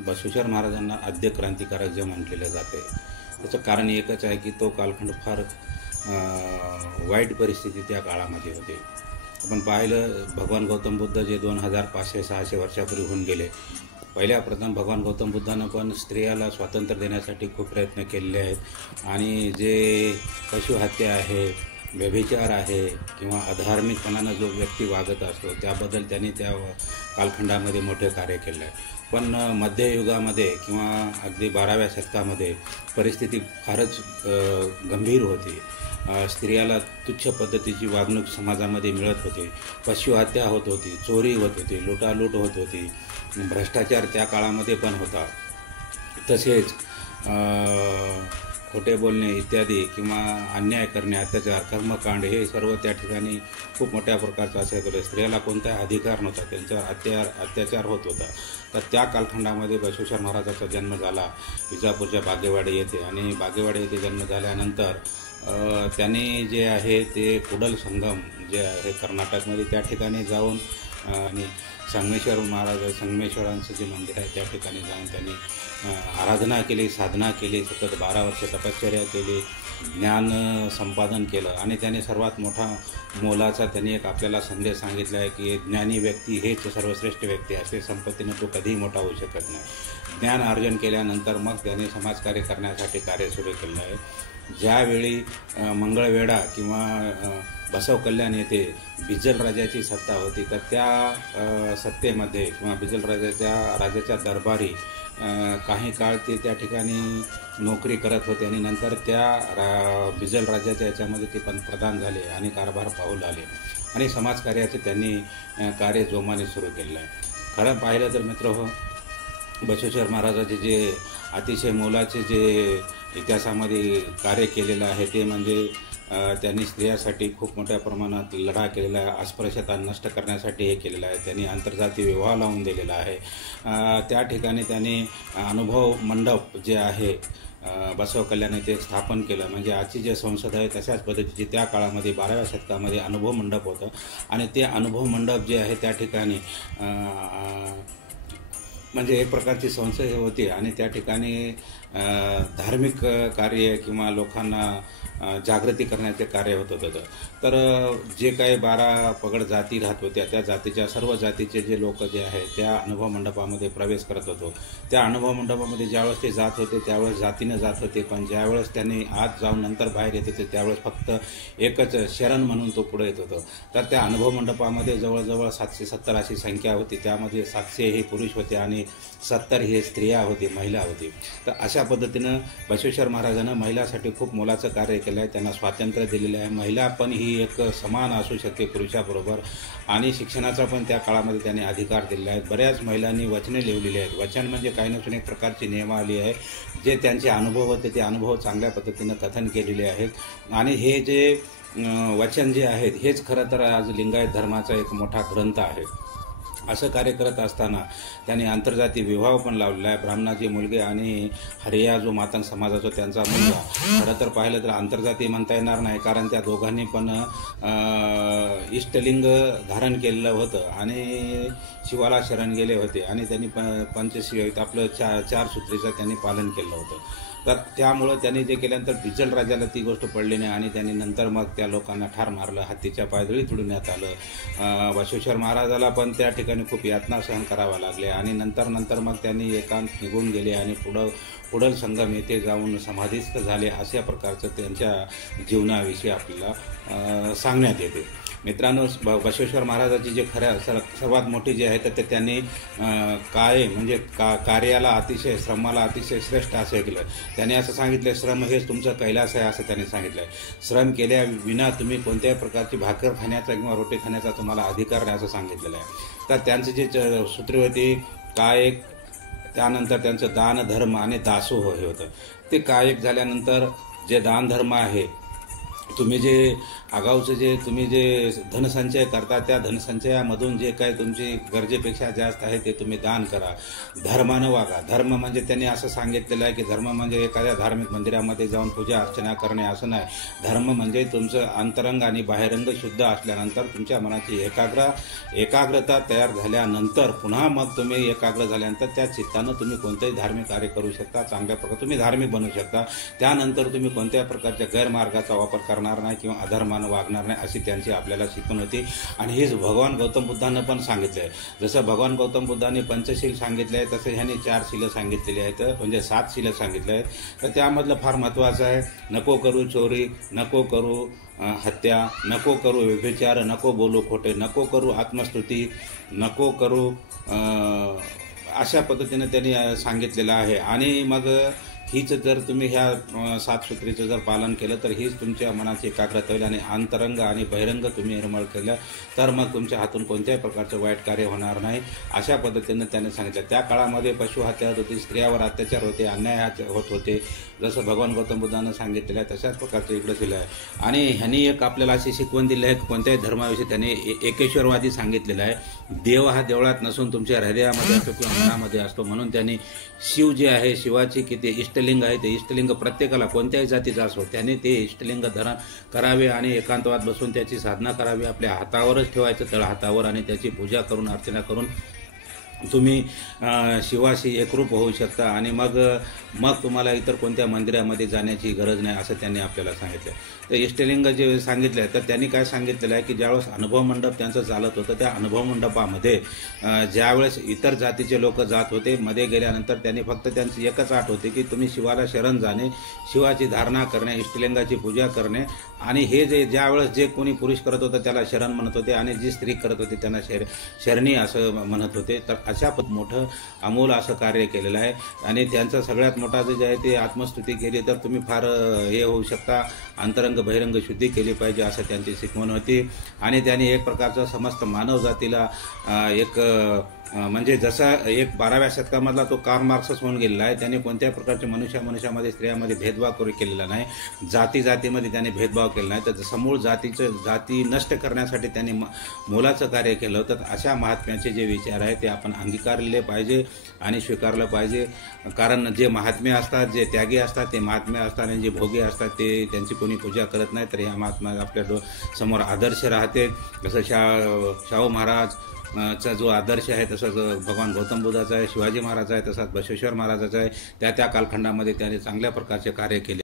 बसवेश्वर महाराजांना आद्य क्रांतिकारक जे म्हटलेलं जाते त्याचं कारण एकच आहे की तो कालखंड फार वाईट परिस्थिती त्या काळामध्ये होती। आपण पाहिलं भगवान गौतम बुद्ध जे 2500-600 वर्षापूर्वी होऊन गेले, पहिल्या प्रथम भगवान गौतम बुद्धानं पण स्त्रियाला स्वातंत्र्य देण्यासाठी खूप प्रयत्न केलेले आहेत आणि जे पशुहत्या आहे, व्यभिचार आहे किंवा अधार्मिकपणानं जो व्यक्ती वागत असतो त्याबद्दल त्यांनी त्या कालखंडामध्ये मोठे कार्य केले आहे। पण मध्ययुगामध्ये किंवा अगदी 12व्या शतकामध्ये परिस्थिती फारच गंभीर होती। स्त्रियाला तुच्छ पद्धतीची वागणूक समाजामध्ये मिळत होती, पशुहत्या होत होती, चोरी होत होती, लुटालूट होत होती, भ्रष्टाचार त्या काळामध्ये पण होता। तसेच खोटे बोलणे इत्यादी किंवा अन्याय करणे, अत्याचार, कर्मकांड हे सर्व त्या ठिकाणी खूप मोठ्या प्रकारचं असायचं। स्त्रियाला कोणताही अधिकार नव्हता, त्यांच्यावर अत्याचार होत होता। तर त्या कालखंडामध्ये बसवेश्वर महाराजाचा जन्म झाला विजापूरच्या बागेवाडी येथे आणि बागेवाडी येथे जन्म झाल्यानंतर त्यांनी जे आहे ते कुडल संगम जे आहे कर्नाटकमध्ये त्या ठिकाणी जाऊन आणि संगमेश्वरांचं जे मंदिर आहे त्या ठिकाणी जाऊन त्यांनी आराधना केली, साधना केली, सतत 12 वर्ष तपश्चर्या केली, ज्ञान संपादन केलं आणि त्याने सर्वात मोठा मोलाचा त्यांनी एक आपल्याला संदेश सांगितला आहे की ज्ञानी व्यक्ती हेच सर्वश्रेष्ठ व्यक्ती असते, संपत्तीनं तो कधीही मोठा होऊ शकत नाही। ज्ञान अर्जन केल्यानंतर मग त्याने समाजकार्य करण्यासाठी कार्य सुरू केलं आहे। ज्यावेळी मंगळवेढा किंवा बसव कल्याण येथे बिज्जल राजाची सत्ता होती तर त्या सत्तेमध्ये किंवा बिज्जल राजाच्या दरबारी काही काळ ते त्या ठिकाणी नोकरी करत होते आणि नंतर त्या बिज्जल राजाच्या याच्यामध्ये ते पंतप्रधान झाले आणि कारभार पाहू लागले आणि समाजकार्याचे त्यांनी कार्य जोमाने सुरू केलं आहे। खरं पाहिलं तर मित्रहो, बसवेश्वर महाराजाचे जे अतिशय मोलाचे जे इतिहासामध्ये कार्य केलेलं आहे ते म्हणजे त्यांनी स्त्रियासाठी खूप मोठ्या प्रमाणात लढा केलेला आहे, अस्पृश्यता नष्ट करण्यासाठी हे केलेलं आहे। त्यांनी आंतरजातीय विवाह लावून दिलेला आहे। त्या ठिकाणी त्यांनी अनुभव मंडप जे आहे बसव कल्याण येथे स्थापन केलं, म्हणजे आजची जे संसद आहे तशाच पद्धतीची त्या काळामध्ये 12व्या शतकामध्ये अनुभव मंडप होतं आणि ते अनुभव मंडप जे आहे त्या ठिकाणी म्हणजे एक प्रकारची संस्था होती आणि त्या ठिकाणी धार्मिक कार्य किंवा लोकांना जागृती करण्याचे कार्य होत होतं। तर जे काही 12 पगड जाती राहत होत्या त्या जातीच्या सर्व जातीचे जे लोक जे आहेत त्या अनुभव मंडपामध्ये प्रवेश करत होतो। त्या अनुभव मंडपामध्ये ज्यावेळेस ते जात होते त्यावेळेस जातीनं जात होते, पण ज्यावेळेस त्यांनी आत जाऊन नंतर बाहेर येत होते त्यावेळेस फक्त एकच शरण म्हणून तो पुढे येत होतो। तर त्या अनुभव मंडपामध्ये जवळजवळ 770 अशी संख्या होती, त्यामध्ये 700 हे पुरुष होते आणि 70 हे स्त्रिया होती, महिला होती। तर अशा पद्धतीनं बसवेश्वर महाराजांना महिलांसाठी खूप मोलाचं कार्य केलं आहे, त्यांना स्वातंत्र्य दिलेलं आहे। महिला पण ही एक समान असू शकते पुरुषाबरोबर आणि शिक्षणाचा पण त्या काळामध्ये त्यांनी अधिकार दिलेला आहे। बऱ्याच महिलांनी वचने लिहिलेली आहेत। वचन म्हणजे काही नसून एक प्रकारची नियमावली आहे, जे त्यांचे अनुभव होते ते अनुभव चांगल्या पद्धतीनं कथन केलेले आहेत आणि हे जे वचन जे आहेत हेच खरं तर आज लिंगायत धर्माचा एक मोठा ग्रंथ आहे। असं कार्य करत असताना त्यांनी आंतरजातीय विवाह पण लावलेला आहे। ब्राह्मणाची मुलगी आणि हरिया जो मातंग समाजाचा त्यांचा मुलगा, खरं तर पाहिलं तर आंतरजातीय म्हणता येणार नाही, कारण त्या दोघांनी पण इष्टलिंग धारण केलेलं होतं आणि शिवाला शरण गेले होते आणि त्यांनी पंचशील आपलं 4 सूत्रीचं त्यांनी पालन केलं होतं। तर त्यामुळं त्यांनी जे केल्यानंतर बिज्जल राजाला ती गोष्ट पडली नाही आणि त्यांनी नंतर मग त्या लोकांना ठार मारलं, हत्तीच्या पायदळी तुडवण्यात आलं। बसवेश्वर महाराजाला पण त्या ठिकाणी खूप यातना सहन कराव्या लागल्या आणि नंतर मग त्यांनी एकांत निघून गेले आणि कुडल संगम येथे जाऊन समाधीस्थ झाले। अशा प्रकारचं त्यांच्या जीवनाविषयी आपल्याला सांगण्यात येते। मित्रांनो, बसवेश्वर महाराजाची जे सर्वात मोठी जे आहे तर ते त्यांनी म्हणजे कार्याला अतिशय, श्रमाला अतिशय श्रेष्ठ असं केलं। त्यांनी असं सांगितलं, श्रम हेच तुमचं कैलास आहे असं त्यांनी सांगितलंय। श्रम केल्या विना तुम्ही कोणत्याही प्रकारची भाकर खाण्याचा किंवा रोटी खाण्याचा तुम्हाला अधिकार नाही असं सांगितलेलं आहे। तर त्यांचे जे सूत्र होते कायक, त्यानंतर त्यांचं दान धर्म आणि दासोह हे होतं। ते कायक झाल्यानंतर जे दान धर्म आहे तुम्ही जे आगाऊचं जे तुम्ही जे धनसंचय करता त्या धनसंचयामधून जे काही तुमची गरजेपेक्षा जास्त आहे ते तुम्ही दान करा. धर्मानं वागा. धर्म म्हणजे त्यांनी असं सांगितलेलं आहे की धर्म म्हणजे एखाद्या धार्मिक मंदिरामध्ये जाऊन पूजा अर्चना करणे असं नाही. धर्म म्हणजे तुमचं अंतरंग आणि बाहेरंग शुद्ध असल्यानंतर तुमच्या मनाची एकाग्रता तयार झाल्यानंतर पुन्हा मग तुम्ही एकाग्र झाल्यानंतर त्या चित्तानं तुम्ही कोणतेही धार्मिक कार्य करू शकता. चांगल्या प्रकारे तुम्ही धार्मिक बनू शकता. त्यानंतर तुम्ही कोणत्या प्रकारच्या गैरमार्गाचा वापर करणार नाही किंवा अधर्मानं वागणार नाही अशी त्यांची आपल्याला शिकवण होती. आणि हेच भगवान गौतम बुद्धांना पण सांगितलं आहे. जसं भगवान गौतम बुद्धांनी पंचशील सांगितले आहे तसं ह्यांनी 4 शीलं सांगितलेली आहेत, म्हणजे 7 शीलं सांगितले आहेत. तर त्यामधलं फार महत्त्वाचं आहे, नको करू चोरी, नको करू हत्या, नको करू व्यभिचार, नको बोलू खोटे, नको करू आत्मस्तुती, नको करू अशा पद्धतीने त्यांनी सांगितलेलं आहे. आणि मग हीच जर तुम्ही ह्या 7 सूत्रीचं जर पालन केलं तर हीच तुमच्या मनाची एकाग्रता होईल आणि अंतरंग आणि बहिरंग तुम्ही निर्मळ केलं तर मग तुमच्या हातून कोणत्याही प्रकारचं वाईट कार्य होणार नाही अशा पद्धतीनं त्याने सांगितलं. त्या काळामध्ये पशुहत्या होत होती, स्त्रियावर अत्याचार होते, अन्याय होत होते. जसं भगवान गौतम बुद्धांना सांगितलेलं आहे तशाच प्रकारचं इकडं दिलं आहे. आणि ह्यांनी एक आपल्याला अशी शिकवण दिली आहे की कोणत्याही धर्माविषयी त्यांनी एकेश्वरवादी सांगितलेलं आहे. देव हा देवळात नसून तुमच्या हृदयामध्ये असतो किंवा मनामध्ये असतो. म्हणून त्यांनी शिव जे आहे, शिवाची किती इष्टलिंग आहे ते इष्टलिंग प्रत्येकाला कोणत्याही जातीचा असो त्याने ते इष्टलिंग धारण करावे आणि एकांतवात बसून त्याची साधना करावी. आपल्या हातावरच ठेवायचं, तळहातावर, आणि त्याची पूजा करून अर्चना करून तुम्ही शिवाशी एकरूप होऊ शकता. आणि मग तुम्हाला इतर कोणत्या मंदिरामध्ये जाण्याची गरज नाही असं त्यांनी आपल्याला सांगितलं. तर इष्टलिंग जे सांगितलं आहे तर त्यांनी काय सांगितलेलं आहे की ज्यावेळेस अनुभव मंडप त्यांचं चालत होतं त्या अनुभव मंडपामध्ये ज्यावेळेस इतर जातीचे लोक जात होते, मध्ये गेल्यानंतर त्यांनी फक्त त्यांची एकच अट होती की तुम्ही शिवाला शरण जाणे, शिवाची धारणा करणे, इष्टलिंगाची पूजा करणे. आणि हे ज्यावेळेस जे कोणी पुरुष करत होतं त्याला शरण म्हणत होते आणि जी स्त्री करत होती त्यांना शरणी असं म्हणत होते. तर अशा मोठं अमोल असं कार्य केलेलं आहे. आणि त्यांचा सगळ्यात मोठा जे आहे ते आत्मस्तुती केली तर तुम्ही फार हे होऊ शकता. अंतरंग बहिरंग शुद्धी केली पाहिजे असं त्यांची शिकवण होती. आणि त्यांनी एक प्रकारचं समस्त मानव जातीला एक म्हणजे जसा एक 12व्या शतकामधला तो कार्ल मार्क्सच होऊन गेलेला आहे. त्याने कोणत्याही प्रकारचे मनुष्यामध्ये स्त्रियामध्ये भेदभाव केलेला नाही, जातीमध्ये त्याने भेदभाव केला नाही. तर समूळ जाती नष्ट करण्यासाठी त्यांनी मोलाचं कार्य केलं होतं. अशा महात्म्याचे जे विचार आहे ते आपण अंगीकारले पाहिजे आणि स्वीकारलं पाहिजे. कारण जे महात्म्य असतात, जे त्यागी असतात ते महात्म्य असतात आणि जे भोगी असतात ते त्यांची कोणी पूजा करत नाही. तर ह्या महात्मा आपल्या समोर आदर्श राहते. जसं शाहू महाराज चा जो आदर्श आहे तसंच भगवान गौतम बुद्धाचा आहे, शिवाजी महाराज आहे, तसाच बसवेश्वर महाराजाचा आहे. त्या कालखंडामध्ये त्याने चांगल्या प्रकारचे कार्य केले.